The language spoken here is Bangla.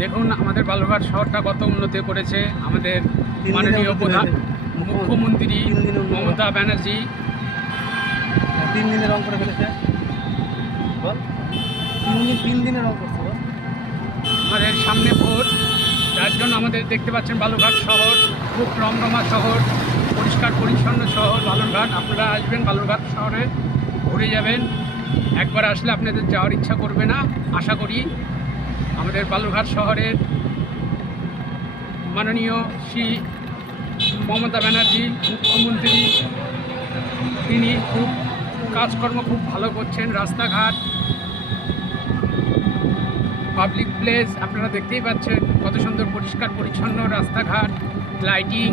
দেখুন আমাদের বালুরঘাট শহরটা কত উন্নতি করেছে আমাদের মাননীয় প্রধান মুখ্যমন্ত্রী মমতা ব্যানার্জি। 3 দিনে রং করে ফেলেছে। বল 3 দিনে রং করছে। বল আমাদের সামনে ভোট, যার জন্য আমাদের দেখতে পাচ্ছেন বালুরঘাট শহর খুব রমরমা শহর, পরিষ্কার পরিচ্ছন্ন শহর বালুরঘাট। আপনারা আসবেন বালুরঘাট শহরে, ঘুরে যাবেন। একবার আসলে আপনাদের যাওয়ার ইচ্ছা করবে না। আশা করি আমাদের বালুরঘাট শহরের মাননীয় শ্রী মমতা ব্যানার্জি মুখ্যমন্ত্রী, তিনি খুব কাজকর্ম খুব ভালো করছেন। রাস্তাঘাট, পাবলিক প্লেস আপনারা দেখতেই পাচ্ছেন কত সুন্দর পরিষ্কার পরিচ্ছন্ন রাস্তাঘাট, লাইটিং।